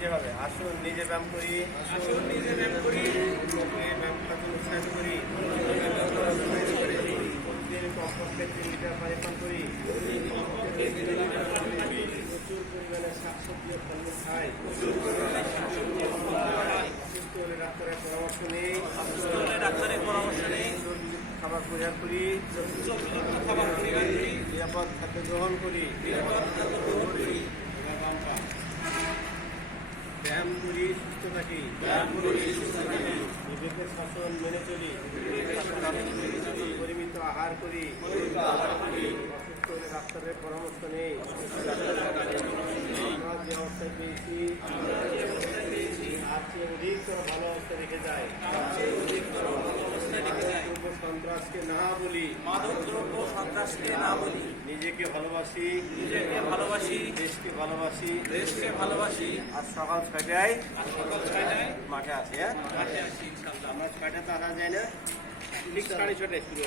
যেভাবে আসুন নিজে ব্যায়াম করি। আসুন করি। প্রচুর পরিমাণে শাকসবজি ফলমূল খাই। অসুস্থ হলে ডাক্তারের পরামর্শ নেই হলে ডাক্তারের পরামর্শ খাবার পরিহার করি, নিরাপদ খাদ্য গ্রহণ করি, ব্যায়াম করি, সুস্থ থাকি। নিজেদের শাসন মেনে চলি। পরিমিত আহার করি। অসুস্থ হলে ডাক্তারের পরামর্শ নেই। যে অবস্থায় পেয়েছি, আর চেয়ে ভালো অবস্থা রেখে যায়। সন্ত্রাসকে না বলি মাদক দ্রব্য সন্ত্রাসকে না বলি। নিজেকে ভালোবাসি নিজেকে ভালোবাসি। দেশকে ভালোবাসি দেশকে ভালোবাসি। আর সকাল ছয়টায় আর সকাল ছয়টায় মাঠে আসি হ্যাঁ? মাঠে আসি ইনশাল্লাহ আমরা ছয়টাতে আসা যায় না। সাড়ে ছটায় শুরু।